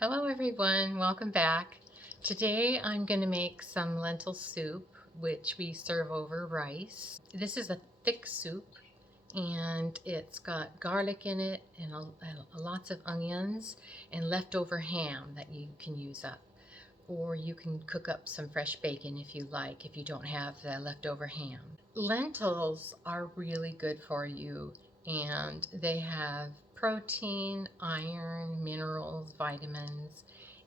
Hello everyone, welcome back. Today I'm going to make some lentil soup, which we serve over rice. This is a thick soup and it's got garlic in it and lots of onions and leftover ham that you can use up. Or you can cook up some fresh bacon if you like, if you don't have the leftover ham. Lentils are really good for you and they have protein, iron, minerals, vitamins,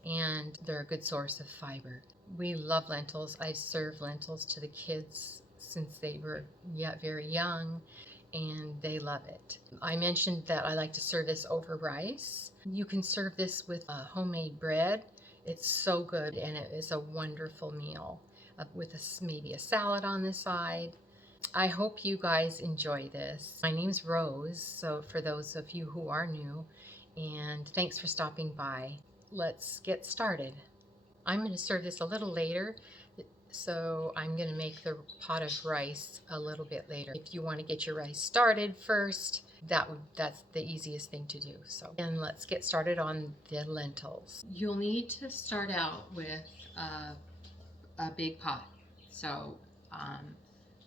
and they're a good source of fiber. We love lentils. I serve lentils to the kids since they were very young and they love it. I mentioned that I like to serve this over rice. You can serve this with homemade bread. It's so good and it is a wonderful meal with maybe a salad on the side. I hope you guys enjoy this. My name's Rose, so for those of you who are new, and thanks for stopping by. Let's get started. I'm going to serve this a little later, so I'm going to make the pot of rice a little bit later. If you want to get your rice started first, that's the easiest thing to do. And let's get started on the lentils. You'll need to start out with a big pot. So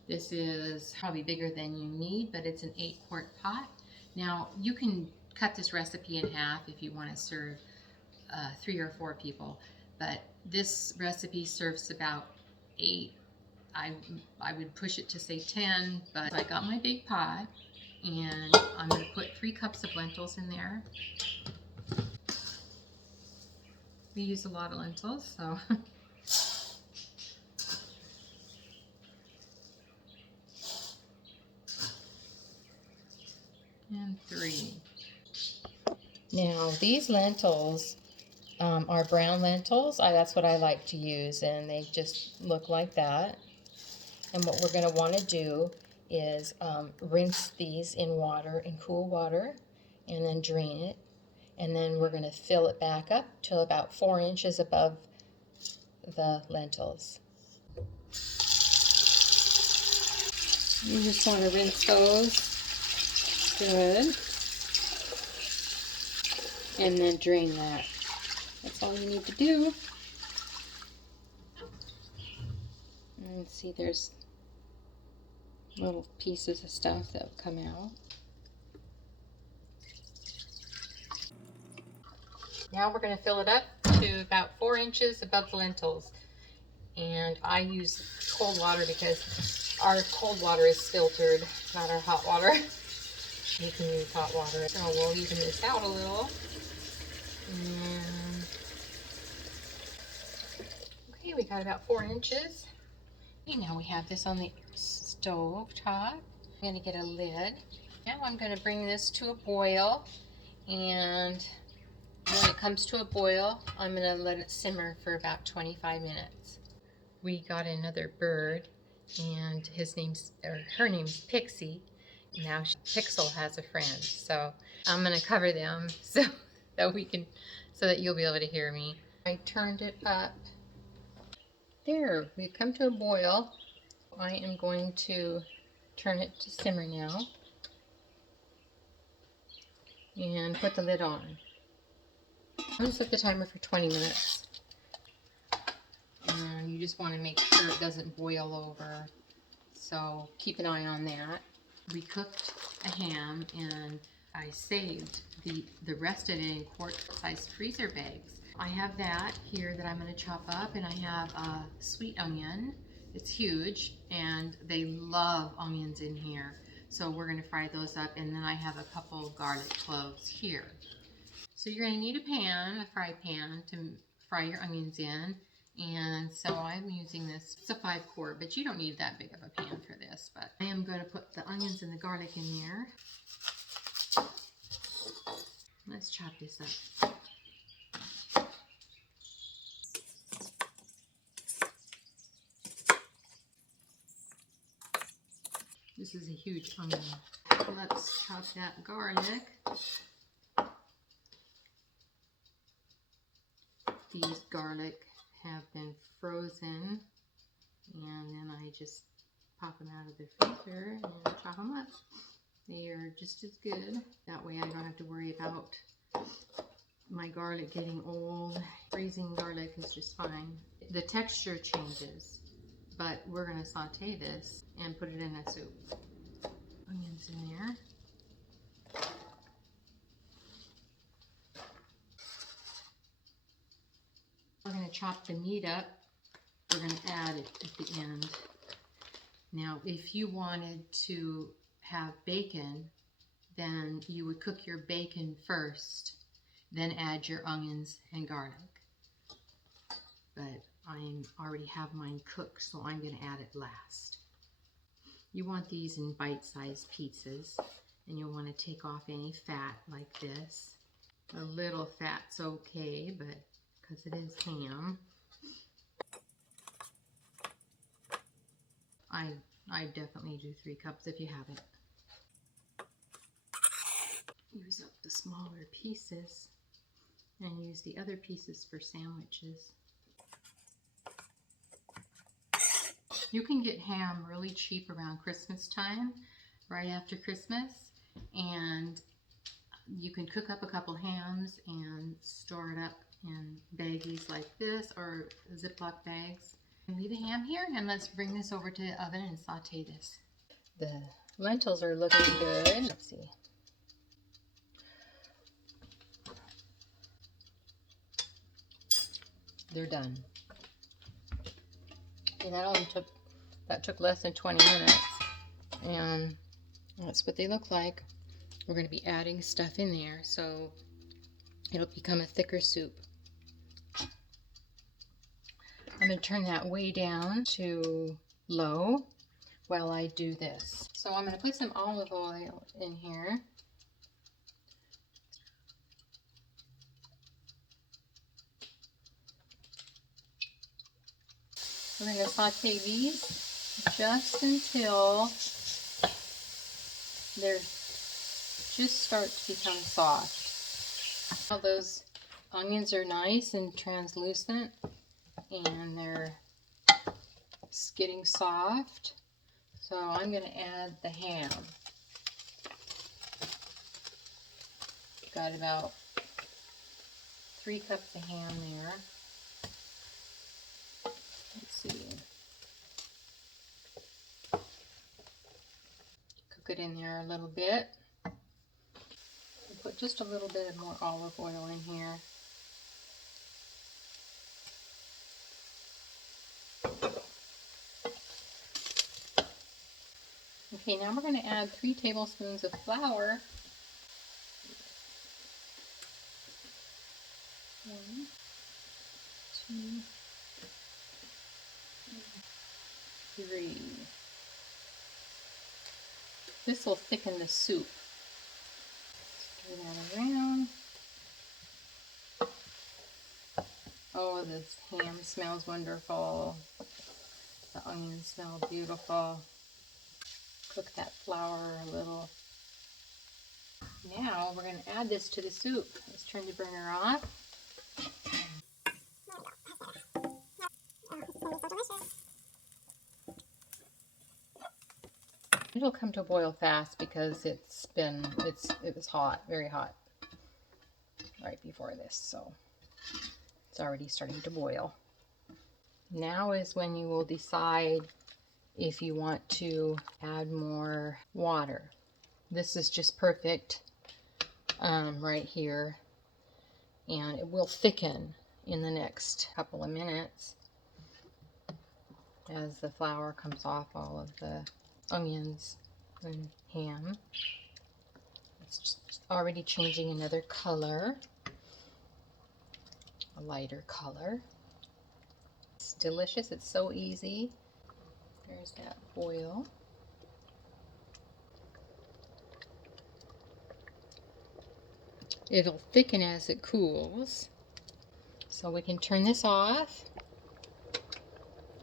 this is probably bigger than you need, but it's an 8-quart pot. Now you can cut this recipe in half if you want to serve 3 or 4 people, but this recipe serves about 8. I would push it to say 10, but I got my big pot and I'm going to put 3 cups of lentils in there. We use a lot of lentils, so and 3. Now these lentils are brown lentils. That's what I like to use, and they just look like that. And what we're going to want to do is rinse these in water, in cool water, and then drain it. And then we're going to fill it back up till about 4 inches above the lentils. You just want to rinse those good. And then drain that. That's all you need to do. And see, there's little pieces of stuff that will come out. Now we're going to fill it up to about 4 inches above the lentils. And I use cold water because our cold water is filtered, not our hot water. You can use hot water. So we'll even this out a little. And okay, we got about 4 inches. Okay, now we have this on the stove top. I'm going to get a lid. Now I'm going to bring this to a boil, and when it comes to a boil, I'm going to let it simmer for about 25 minutes. We got another bird, and her name's Pixie. Now Pixel has a friend, so I'm going to cover them so that you'll be able to hear me. I turned it up. There, we've come to a boil. I am going to turn it to simmer now and put the lid on. I'm going to set the timer for 20 minutes. You just want to make sure it doesn't boil over, so keep an eye on that. We cooked a ham and I saved the rest of it in quart-sized freezer bags. I have that here that I'm going to chop up, and I have a sweet onion. It's huge, and they love onions in here. So we're going to fry those up, and then I have a couple garlic cloves here. So you're going to need a fry pan to fry your onions in. And so I'm using this. It's a 5-quart, but you don't need that big of a pan for this. But I am going to put the onions and the garlic in there. Let's chop this up. This is a huge onion. Let's chop that garlic. These garlic have been frozen, and then I just pop them out of the freezer and chop them up. They are just as good. That way I don't have to worry about my garlic getting old. Freezing garlic is just fine. The texture changes, but we're going to saute this and put it in a soup. Onions in there. We're going to chop the meat up. We're going to add it at the end. Now, if you wanted to have bacon, then you would cook your bacon first, then add your onions and garlic. But I already have mine cooked, so I'm going to add it last. You want these in bite-sized pieces, and you'll want to take off any fat like this. A little fat's okay, but because it is ham. I definitely do 3 cups if you haven't. Use up the smaller pieces and use the other pieces for sandwiches. You can get ham really cheap around Christmas time, right after Christmas, and you can cook up a couple hams and store it up in baggies like this or Ziploc bags. Leave the ham here and let's bring this over to the oven and saute this. The lentils are looking good. Let's see. They're done. Okay, that took less than 20 minutes, and that's what they look like. We're going to be adding stuff in there so it'll become a thicker soup. I'm going to turn that way down to low while I do this. So I'm going to put some olive oil in here. We're going to saute these just until they just start to become soft. Now those onions are nice and translucent, and they're getting soft. So I'm going to add the ham. Got about 3 cups of ham there. Let's see. Cook it in there a little bit. I'll put just a little bit more olive oil in here. Okay, now we're going to add 3 tablespoons of flour. 1, 2, 3. This will thicken the soup. Stir that around. Oh, this ham smells wonderful. The onions smell beautiful. Cook that flour a little. Now we're going to add this to the soup. Let's turn the burner off. It'll come to a boil fast because it was hot, very hot right before this, so it's already starting to boil. Now is when you will decide if you want to add more water. This is just perfect right here, and it will thicken in the next couple of minutes as the flour comes off all of the onions and ham. It's just already changing another color, a lighter color. It's delicious. It's so easy. There's that boil. It'll thicken as it cools. So we can turn this off.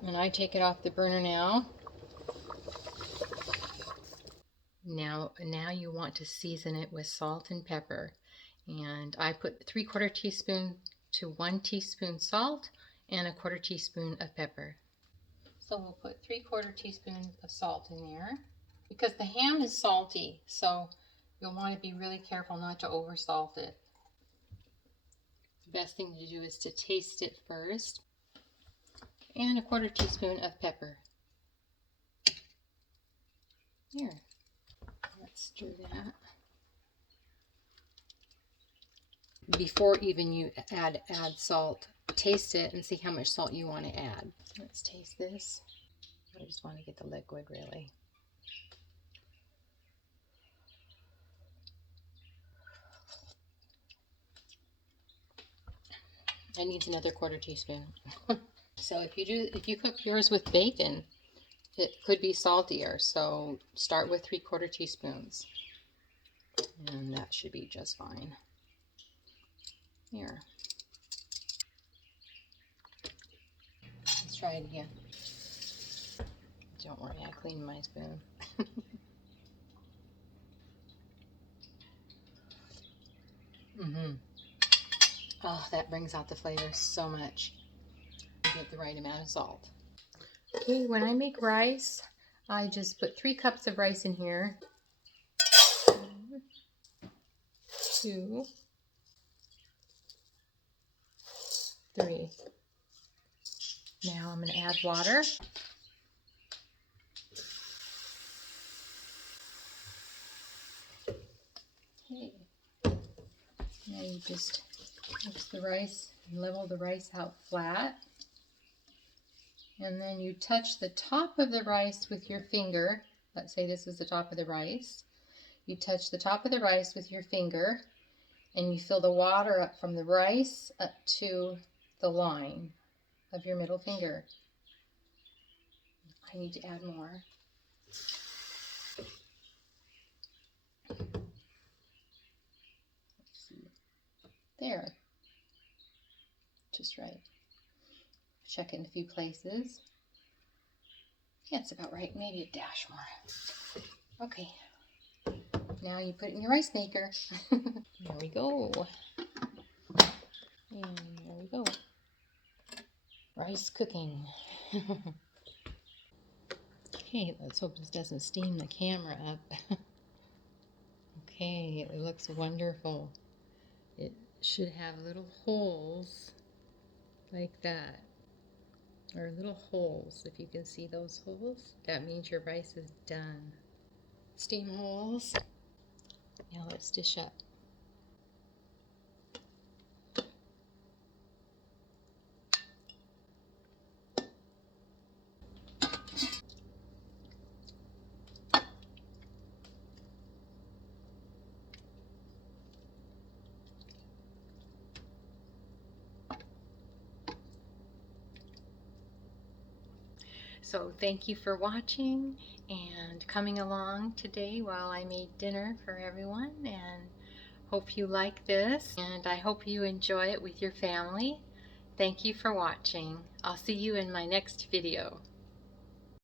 And I take it off the burner now. Now you want to season it with salt and pepper. And I put 3/4 teaspoon to 1 teaspoon salt and a 1/4 teaspoon of pepper. So we'll put 3/4 teaspoon of salt in there because the ham is salty, so you'll want to be really careful not to over salt it. The best thing to do is to taste it first. And a 1/4 teaspoon of pepper. Here, let's stir that. Before even you add salt, taste it and see how much salt you want to add. Let's taste this. I just want to get the liquid really. It needs another 1/4 teaspoon. So if you cook yours with bacon, it could be saltier. So start with 3/4 teaspoons, and that should be just fine. Here, let's try it again. Don't worry, I cleaned my spoon. Oh, that brings out the flavor so much. Get the right amount of salt. Okay, when I make rice, I just put 3 cups of rice in here. 1, 2, 3. Now I'm going to add water. Okay. Now you just mix the rice and level the rice out flat. And then you touch the top of the rice with your finger. Let's say this is the top of the rice. You touch the top of the rice with your finger, and you fill the water up from the rice up to the line of your middle finger. I need to add more. Let's see. There. Just right. Check it in a few places. Yeah, it's about right. Maybe a dash more. Okay. Now you put it in your rice maker. There we go. And there we go. Rice cooking. Okay, let's hope this doesn't steam the camera up. Okay, it looks wonderful. It should have little holes like that. Or little holes, if you can see those holes. That means your rice is done. Steam holes. Now let's dish up. So thank you for watching and coming along today while I made dinner for everyone, and hope you like this, and I hope you enjoy it with your family. Thank you for watching. I'll see you in my next video.